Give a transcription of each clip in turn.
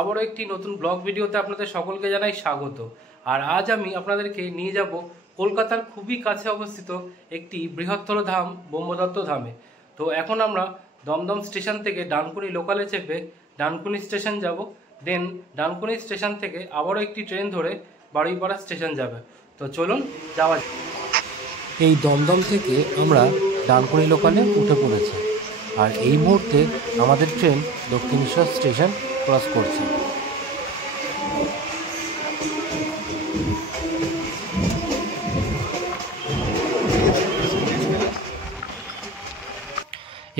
আবারও একটি নতুন ব্লগ ভিডিওতে আপনাদের সকলকে জানাই স্বাগত। আর আজ আমি আপনাদেরকে নিয়ে যাব কলকাতার খুবই কাছে অবস্থিত একটি বৃহত্তর ধাম ব্রহ্মদত্ত ধামে। তো এখন আমরা দমদম স্টেশন থেকে ডানকুনি লোকালে চেপে ডানকুনি স্টেশন যাব, দেন ডানকুনি স্টেশন থেকে আবারও একটি ট্রেন ধরে বারুইপাড়া স্টেশন যাবে। তো চলুন যাওয়া যাক। এই দমদম থেকে আমরা ডানকুনি লোকালে উঠে পড়েছি, আর এই মুহূর্তে আমাদের ট্রেন দক্ষিণেশ্বর স্টেশন ক্রস করছে।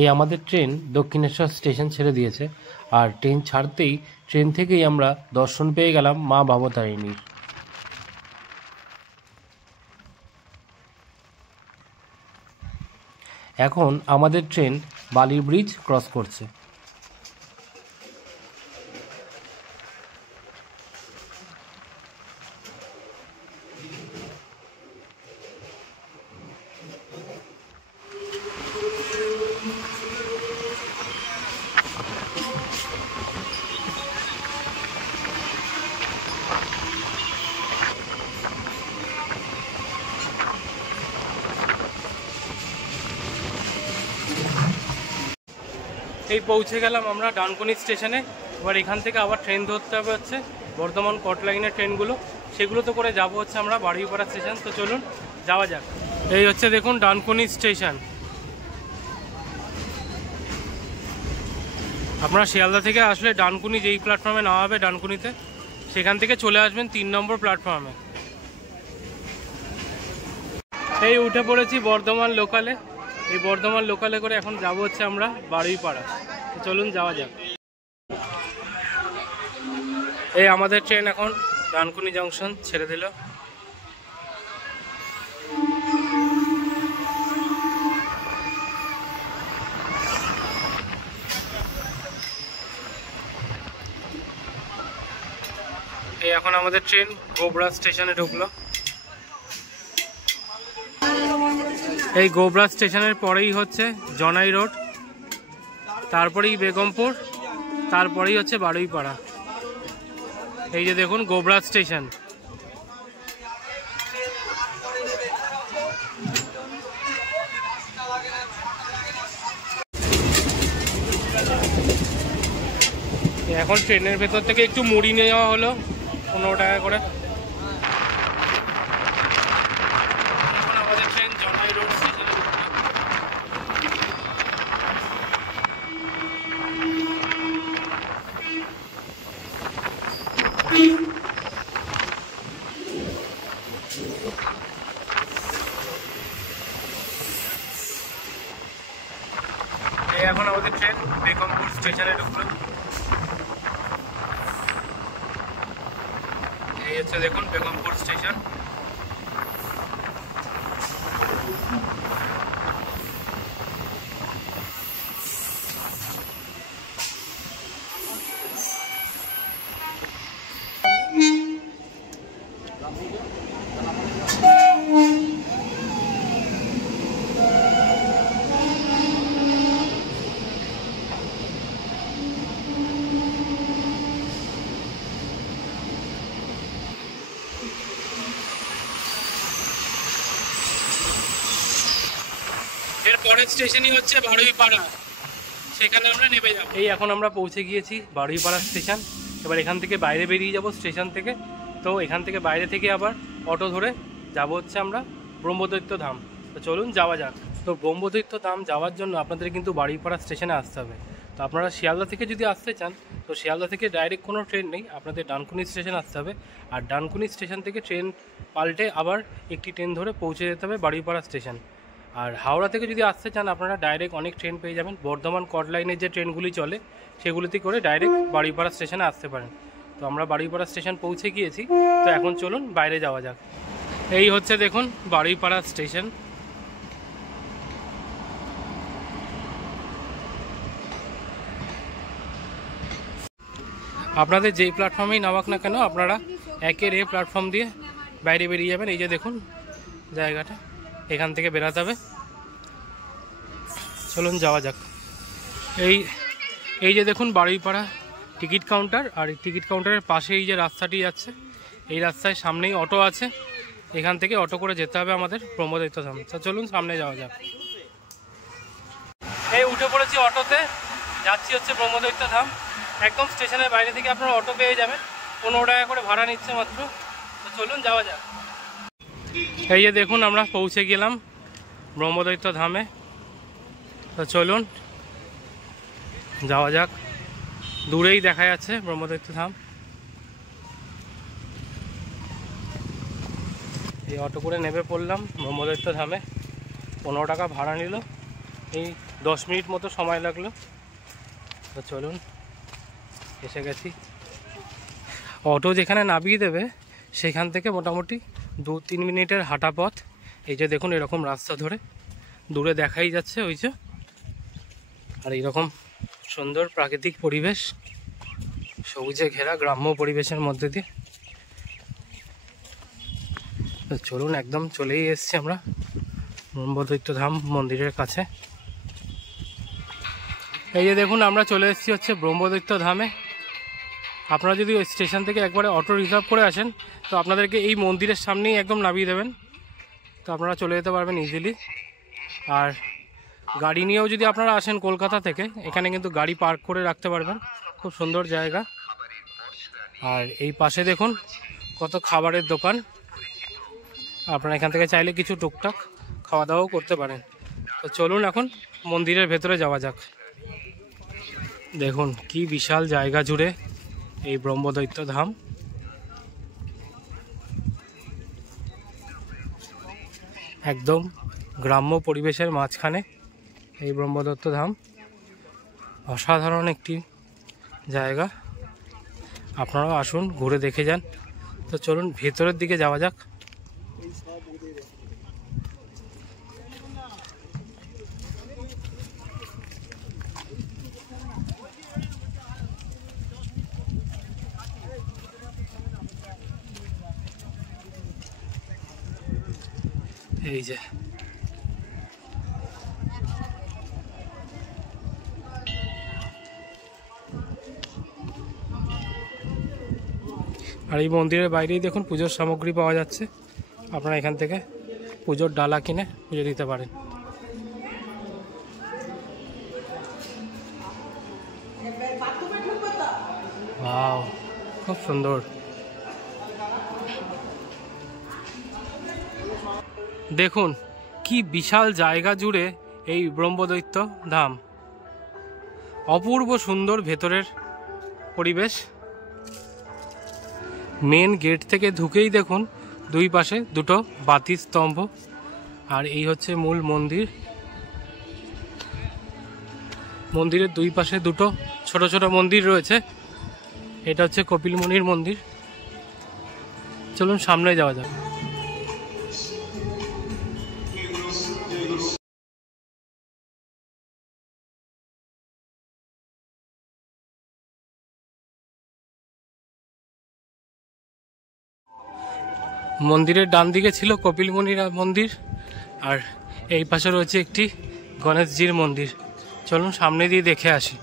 এই আমাদের ট্রেন দক্ষিণেশ্বর স্টেশন ছেড়ে দিয়েছে, আর ট্রেন ছাড়তেই ট্রেন থেকেই আমরা দর্শন পেয়ে গেলাম মা ভবতারিণীর। এখন আমাদের ট্রেন বালির ব্রিজ ক্রস করছে। এই পৌঁছে গেলাম আমরা ডানকুনি স্টেশনে। এবার এখান থেকে আবার ট্রেন ধরতে হবে হচ্ছে বর্ধমান কট লাইনের ট্রেনগুলো, সেগুলোতে করে যাব হচ্ছে আমরা বারুইপাড়া স্টেশন। তো চলুন যাওয়া যাক। এই হচ্ছে দেখুন ডানকুনি স্টেশন। আপনারা শিয়ালদা থেকে আসলে ডানকুনি যেই প্ল্যাটফর্মে নেওয়া হবে ডানকুনিতে, সেখান থেকে চলে আসবেন 3 নম্বর প্ল্যাটফর্মে। এই উঠে পড়েছি বর্ধমান লোকালে। এই বর্ধমান লোকালে করে এখন যাব হচ্ছে আমরা বারুইপাড়া। চলুন যাওয়া যাক। এই আমাদের ট্রেন এখন ডানকুনি জংশন ছেড়ে দিল। এই এখন আমাদের ট্রেন গোবরা স্টেশনে ঢুকলো। এই গোবরা স্টেশনের পরেই হচ্ছে জনাই রোড, তারপরেই বেগমপুর, তারপরেই হচ্ছে বারুইপাড়া। এই যে দেখুন গোবরা স্টেশন। এখন ট্রেনের ভেতর থেকে একটু মুড়ি নেওয়া হলো 15 টাকা করে। এখন আমাদের ট্রেন বেগমপুর স্টেশনে ঢুকলো। এই হচ্ছে দেখুন বেগমপুর স্টেশন। এর পরের স্টেশনই হচ্ছে বারুইপাড়া, সেখানে আমরা নেমে যাব। এই এখন আমরা পৌঁছে গিয়েছি বারুইপাড়া স্টেশন। এবার এখান থেকে বাইরে বেরিয়ে যাব স্টেশন থেকে। তো এখান থেকে বাইরে থেকে আবার অটো ধরে যাব হচ্ছে আমরা ব্রহ্মদৈত্য ধাম। তো চলুন যাওয়া যাক। তো ব্রহ্মদৈত্য ধাম যাওয়ার জন্য আপনাদের কিন্তু বাড়িপাড়া স্টেশনে আসতে হবে। তো আপনারা শিয়ালদা থেকে যদি আসতে চান তো শিয়ালদা থেকে ডাইরেক্ট কোনো ট্রেন নেই, আপনাদের ডানকুনি স্টেশন আসতে হবে। আর ডানকুনি স্টেশন থেকে ট্রেন পাল্টে আবার একটি ট্রেন ধরে পৌঁছে যেতে হবে বাড়িপাড়া স্টেশন। আর হাওড়া থেকে যদি আসতে চান আপনারা ডাইরেক্ট অনেক ট্রেন পেয়ে যাবেন, বর্ধমান কট লাইনের যে ট্রেনগুলি চলে সেগুলিতে করে ডাইরেক্ট বাড়িপাড়া স্টেশনে আসতে পারেন। তো আমরা বাড়িপাড়া স্টেশন পৌঁছে গিয়েছি, তো এখন চলুন বাইরে যাওয়া যাক। এই হচ্ছে দেখুন বাড়িপাড়া স্টেশন। আপনাদের যেই প্ল্যাটফর্মেই নামাক না কেন আপনারা একের এ প্ল্যাটফর্ম দিয়ে বাইরে বেরিয়ে যাবেন। এই যে দেখুন জায়গাটা, এখান থেকে বেরাতে হবে। চলুন যাওয়া যাক। এই যে দেখুন বাড়িপাড়া টিকিট কাউন্টার, আর এই টিকিট কাউন্টারের পাশে এই যে রাস্তাটি যাচ্ছে, এই রাস্তায় সামনেই অটো আছে, এখান থেকে অটো করে যেতে হবে আমাদের ব্রহ্মদৈত্য ধাম। তো চলুন সামনে যাওয়া যাক। এই উঠে পড়েছি অটোতে, যাচ্ছি হচ্ছে ব্রহ্মদৈত্য ধাম। একদম স্টেশনের বাইরে থেকে আপনারা অটো পেয়ে যাবেন, 15 টাকা করে ভাড়া নিচ্ছে মাত্র। তো চলুন যাওয়া যাক। এই যে দেখুন আমরা পৌঁছে গেলাম ব্রহ্মদৈত্য ধামে। তো চলুন যাওয়া যাক। দূরেই দেখা যাচ্ছে ব্রহ্মদৈত্য ধাম। এই অটো করে নেমে পড়লাম ব্রহ্মদৈত্য ধামে। 15 টাকা ভাড়া নিল, এই 10 মিনিট মতো সময় লাগলো। তো চলুন এসে গেছি। অটো যেখানে নামিয়ে দেবে সেখান থেকে মোটামুটি 2-3 মিনিটের হাঁটা পথ। এই যে দেখুন এরকম রাস্তা ধরে দূরে দেখাই যাচ্ছে ওই যে, আর এইরকম সুন্দর প্রাকৃতিক পরিবেশ, সবুজে ঘেরা গ্রাম্য পরিবেশের মধ্যে দিয়ে। তো চলুন একদম চলেই এসেছি আমরা ব্রহ্মদৈত্য ধাম মন্দিরের কাছে। এই যে দেখুন আমরা চলে এসেছি হচ্ছে ব্রহ্মদৈত্য ধামে। আপনারা যদি ওই স্টেশন থেকে একবারে অটো রিজার্ভ করে আসেন তো আপনাদেরকে এই মন্দিরের সামনেই একদম নামিয়ে দেবেন, তো আপনারা চলে যেতে পারবেন ইজিলি। আর গাড়ি নিয়েও যদি আপনারা আসেন কলকাতা থেকে, এখানে কিন্তু গাড়ি পার্ক করে রাখতে পারবেন, খুব সুন্দর জায়গা। আর এই পাশে দেখুন কত খাবারের দোকান, আপনারা এখান থেকে চাইলে কিছু টুকটাক খাওয়া দাওয়াও করতে পারেন। তো চলুন এখন মন্দিরের ভেতরে যাওয়া যাক। দেখুন কি বিশাল জায়গা জুড়ে এই ব্রহ্মদৈত্য ধাম। একদম গ্রাম্য পরিবেশের মাঝখানে এই ব্রহ্মদৈত্য ধাম, অসাধারণ একটি জায়গা। আপনারাও আসুন ঘুরে দেখে যান। তো চলুন ভেতরের দিকে যাওয়া যাক। এই যে আর এই মন্দিরের বাইরেই দেখুন পুজোর সামগ্রী পাওয়া যাচ্ছে, আপনারা এখান থেকে পুজোর ডালা কিনে পুজো দিতে পারেন। ওয়াও, খুব সুন্দর। দেখুন কি বিশাল জায়গা জুড়ে এই ব্রহ্মদৈত্য ধাম, অপূর্ব সুন্দর ভেতরের পরিবেশ। মেন গেট থেকে ঢুকেই দেখুন দুই পাশে দুটো বাতি স্তম্ভ, আর এই হচ্ছে মূল মন্দির। মন্দিরের দুই পাশে দুটো ছোট ছোট মন্দির রয়েছে, এটা হচ্ছে কপিল মুনির মন্দির। চলুন সামনে যাওয়া যাক। মন্দিরের ডান দিকে ছিল কপিল মুনির মন্দির, আর এই পাশে রয়েছে একটি গণেশজির মন্দির। চলুন সামনে দিয়ে দেখে আসি।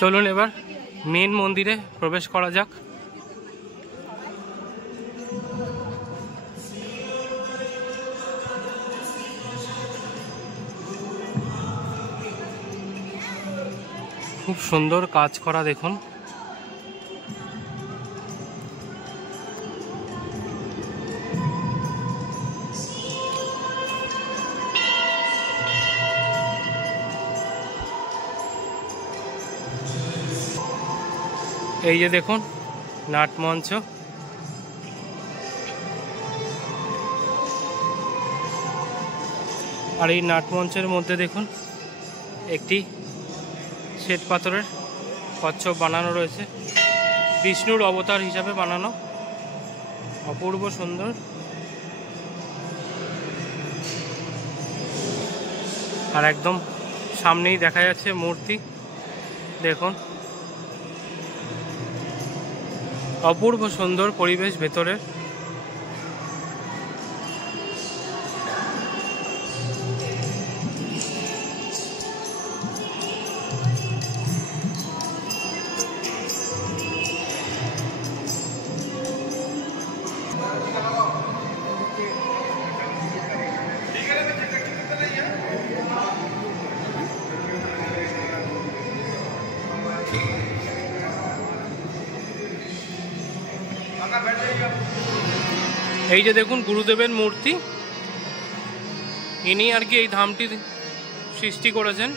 চলুন এবার মেন মন্দিরে প্রবেশ করা যাক। খুব সুন্দর কাজ করা দেখুন। এই যে দেখুন নাটমঞ্চ, আর এই নাটমঞ্চের মধ্যে দেখুন একটি শ্বেত পাথরের কচ্ছপ বানানো রয়েছে, বিষ্ণুর অবতার হিসাবে বানানো, অপূর্ব সুন্দর। আর একদম সামনেই দেখা যাচ্ছে মূর্তি, দেখুন অপূর্ব সুন্দর পরিবেশ ভেতরের। এই যে দেখুন গুরুদেবের মূর্তি, ইনি আর কি এই ধামটি সৃষ্টি করেছেন।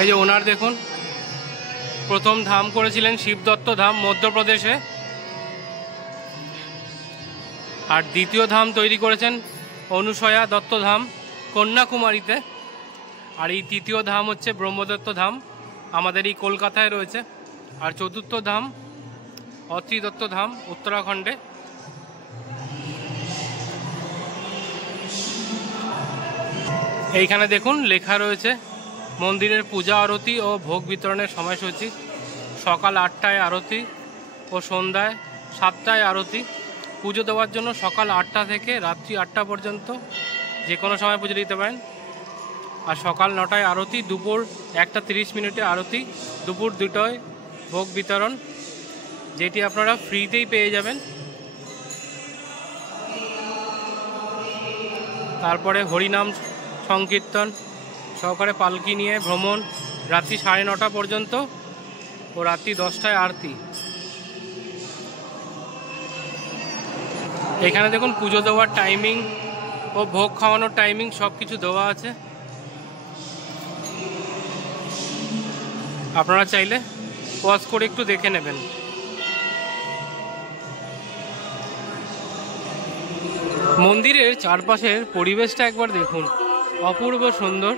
এই যে ওনার দেখুন প্রথম ধাম করেছিলেন শিবদত্ত ধাম মধ্যপ্রদেশে, আর দ্বিতীয় ধাম তৈরি করেছেন অনুসয়া দত্ত ধাম কন্যাকুমারীতে, আর এই তৃতীয় ধাম হচ্ছে ব্রহ্মদত্ত ধাম আমাদের এই কলকাতায় রয়েছে, আর চতুর্থ ধাম অত্রি দত্ত ধাম উত্তরাখণ্ডে। এইখানে দেখুন লেখা রয়েছে মন্দিরের পূজা আরতি ও ভোগ বিতরণের সময়সূচি। সকাল 8টায় আরতি ও সন্ধ্যায় 7টায় আরতি। পুজো দেওয়ার জন্য সকাল 8টা থেকে রাত্রি 8টা পর্যন্ত যে কোনো সময় পুজো দিতে পারেন। আর সকাল 9টায় আরতি, দুপুর 1:30 আরতি, দুপুর 2টায় ভোগ বিতরণ, যেটি আপনারা ফ্রিতেই পেয়ে যাবেন। তারপরে হরিনাম সংকীর্তন সহকারে পালকি নিয়ে ভ্রমণ রাত্রি 9:30 পর্যন্ত ও রাত্রি 10টায় আরতি। এখানে দেখুন পুজো দেওয়ার টাইমিং ও ভোগ খাওয়ানোর টাইমিং সব কিছু দেওয়া আছে, আপনারা চাইলে পজ করে একটু দেখে নেবেন। মন্দিরের চারপাশের পরিবেশটা একবার দেখুন, অপূর্ব সুন্দর,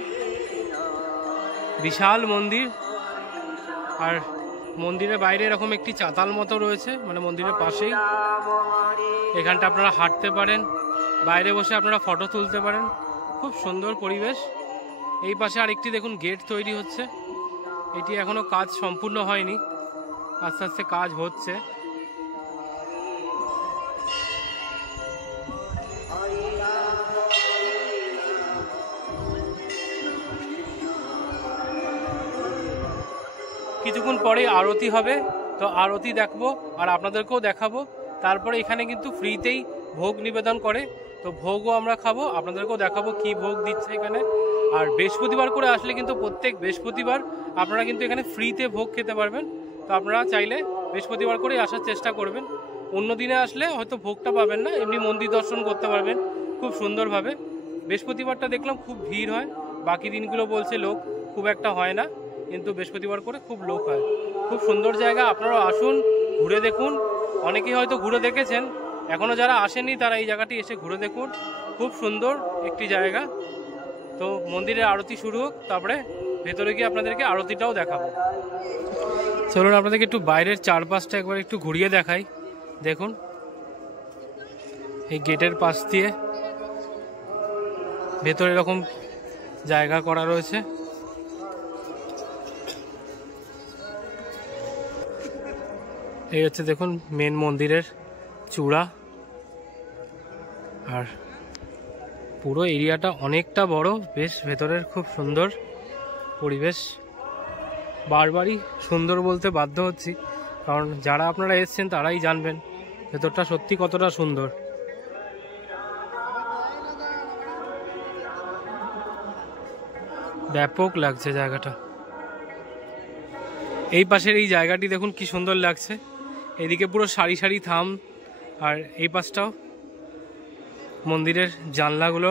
বিশাল মন্দির। আর মন্দিরের বাইরে এরকম একটি চাতাল মতো রয়েছে, মানে মন্দিরের পাশেই। এখানটা আপনারা হাঁটতে পারেন, বাইরে বসে আপনারা ফটো তুলতে পারেন, খুব সুন্দর পরিবেশ। এই পাশে আরেকটি দেখুন গেট তৈরি হচ্ছে, এটি এখনো কাজ সম্পূর্ণ হয়নি, আস্তে আস্তে কাজ হচ্ছে। কিছুক্ষণ পরে আরতি হবে, তো আরতি দেখবো আর আপনাদেরকেও দেখাবো। তারপরে এখানে কিন্তু ফ্রিতেই ভোগ নিবেদন করে, তো ভোগও আমরা খাবো, আপনাদেরকেও দেখাবো কি ভোগ দিচ্ছে এখানে। আর বৃহস্পতিবার করে আসলে কিন্তু প্রত্যেক বৃহস্পতিবার আপনারা কিন্তু এখানে ফ্রিতে ভোগ খেতে পারবেন। তো আপনারা চাইলে বৃহস্পতিবার করেই আসার চেষ্টা করবেন, অন্য দিনে আসলে হয়তো ভোগটা পাবেন না, এমনি মন্দির দর্শন করতে পারবেন খুব সুন্দরভাবে। বৃহস্পতিবারটা দেখলাম খুব ভিড় হয়, বাকি দিনগুলো বলছে লোক খুব একটা হয় না, কিন্তু বৃহস্পতিবার করে খুব লোক হয়। খুব সুন্দর জায়গা, আপনারা আসুন, ঘুরে দেখুন। অনেকেই হয়তো ঘুরে দেখেছেন, এখনও যারা আসেননি তারা এই জায়গাটি এসে ঘুরে দেখুন, খুব সুন্দর একটি জায়গা। তো মন্দিরের আরতি শুরু হোক, তারপরে ভেতরে গিয়ে আপনাদেরকে আরতিটাও দেখাবো। চলুন আপনাদেরকে একটু বাইরের চারপাশটা একবার একটু ঘুরিয়ে দেখাই। দেখুন এই গেটের পাশ দিয়ে ভেতরে এরকম জায়গা করা রয়েছে। এই হচ্ছে দেখুন মেন মন্দিরের চূড়া, আর পুরো এরিয়াটা অনেকটা বড়, বেশ ভেতরের খুব সুন্দর পরিবেশ। বারবারই সুন্দর বলতে বাধ্য হচ্ছি, কারণ যারা আপনারা এসেছেন তারাই জানবেন ভেতরটা সত্যি কতটা সুন্দর। ব্যাপক লাগছে জায়গাটা। এই পাশের এই জায়গাটি দেখুন কি সুন্দর লাগছে, এদিকে পুরো সারি সারি থাম, আর এই পাশটাও মন্দিরের জানলাগুলো,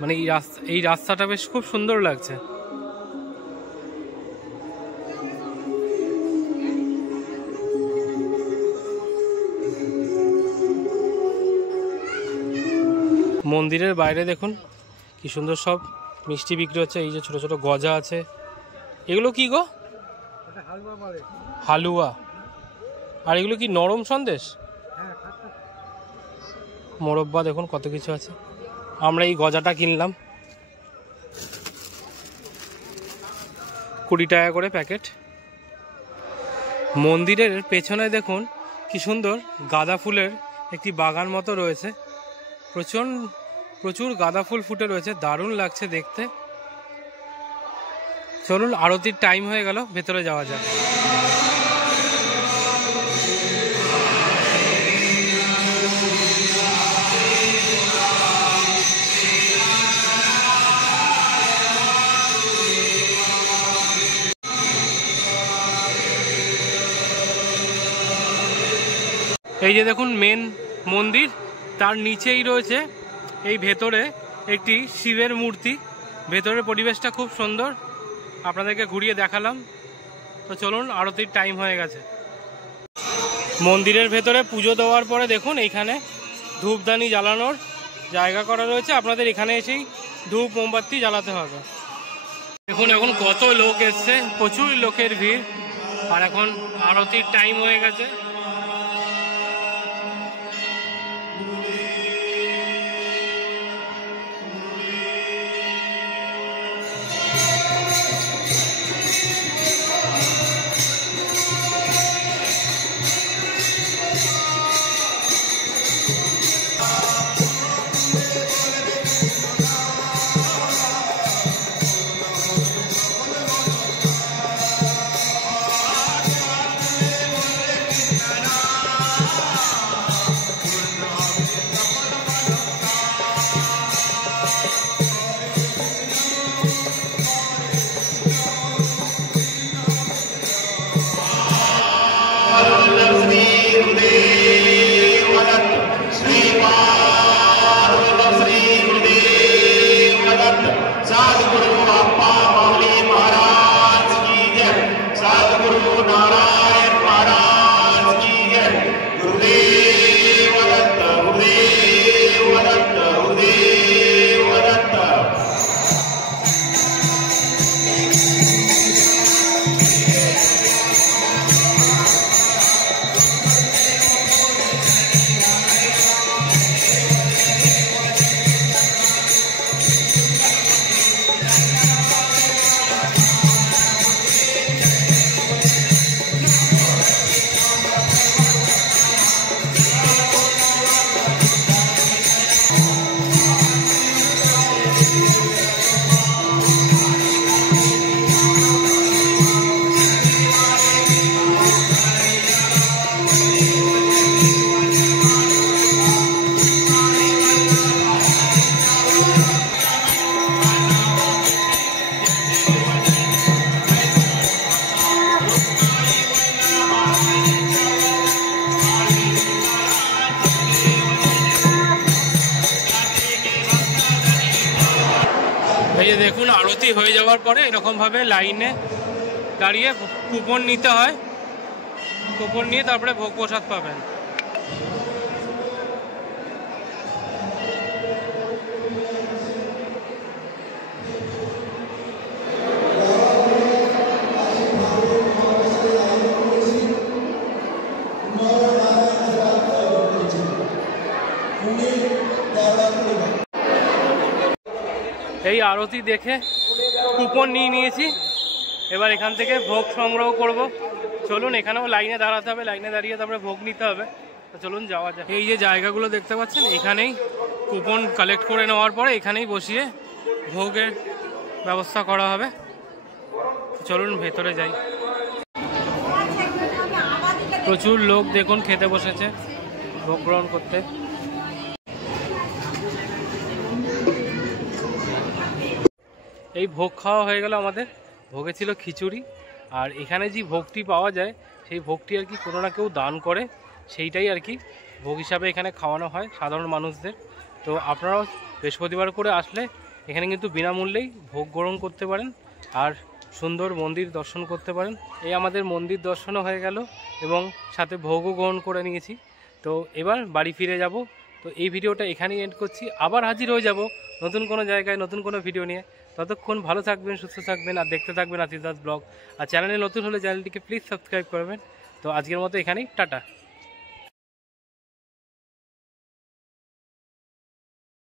মানে এই রাস্তাটা বেশ খুব সুন্দর লাগছে। মন্দিরের বাইরে দেখুন কি সুন্দর সব মিষ্টি বিক্রি হচ্ছে। এই যে ছোট ছোট গজা আছে, এগুলো কি গো? হালুয়া। আর এগুলো কি নরম সন্দেশ? মোরব্বা দেখুন কত কিছু আছে। আমরা এই গজাটা কিনলাম 20 টাকা করে প্যাকেট। মন্দিরের পেছনে দেখুন কি সুন্দর গাঁদা ফুলের একটি বাগান মতো রয়েছে, প্রচুর গাঁদা ফুল ফুটে রয়েছে, দারুণ লাগছে দেখতে। চলুন, আরতির টাইম হয়ে গেল, ভেতরে যাওয়া যাক। এই যে দেখুন মেন মন্দির, তার নিচেই রয়েছে এই ভেতরে একটি শিবের মূর্তি। ভেতরের পরিবেশটা খুব সুন্দর, আপনাদেরকে ঘুরিয়ে দেখালাম। তো চলুন, আরতির টাইম হয়ে গেছে। মন্দিরের ভেতরে পুজো দেওয়ার পরে দেখুন এইখানে ধূপদানি জ্বালানোর জায়গা করা রয়েছে, আপনাদের এখানে এসেই ধূপ মোমবাতি জ্বালাতে হবে। দেখুন এখন কত লোক এসছে, প্রচুর লোকের ভিড়, আর এখন আরতির টাইম হয়ে গেছে। এই যে দেখুন আরতি হয়ে যাওয়ার পরে এরকমভাবে লাইনে দাঁড়িয়ে কুপন নিতে হয়, কুপন নিয়ে তারপরে ভোগ প্রসাদ পাবেন। এই আরতি দেখে কুপন নিয়ে নিয়েছি, এবার এখান থেকে ভোগ সংগ্রহ করব। চলুন, এখানেও লাইনে দাঁড়াতে হবে, লাইনে দাঁড়িয়ে তারপরে ভোগ নিতে হবে। তো চলুন যাওয়া যাক। এই যে জায়গাগুলো দেখতে পাচ্ছেন, এখানেই কুপন কালেক্ট করে নেওয়ার পরে এখানেই বসিয়ে ভোগের ব্যবস্থা করা হবে। চলুন ভেতরে যাই। প্রচুর লোক দেখুন খেতে বসেছে ভোগ গ্রহণ করতে। এই ভোগ খাওয়া হয়ে গেল আমাদের। ভোগে ছিল খিচুড়ি, আর এখানে যে ভোগটি পাওয়া যায় সেই ভোগটি আর কি কোনো না কেউ দান করে, সেইটাই আর কি ভোগ হিসাবে এখানে খাওয়ানো হয় সাধারণ মানুষদের। তো আপনারাও বৃহস্পতিবার করে আসলে এখানে কিন্তু বিনামূল্যেই ভোগ গ্রহণ করতে পারেন আর সুন্দর মন্দির দর্শন করতে পারেন। এই আমাদের মন্দির দর্শনও হয়ে গেল এবং সাথে ভোগও গ্রহণ করে নিয়েছি। তো এবার বাড়ি ফিরে যাব। তো এই ভিডিওটা এখানেই এন্ড করছি, আবার হাজির হয়ে যাব নতুন কোনো জায়গায় নতুন কোনো ভিডিও নিয়ে। ততক্ষণ ভালো থাকবেন, সুস্থ থাকবেন আর দেখতে থাকবেন আশিস দাস ব্লগ। আর চ্যানেলে নতুন হলে চ্যানেলটিকে প্লিজ সাবস্ক্রাইব করবেন। তো আজকের মতো এখানেই টাটা।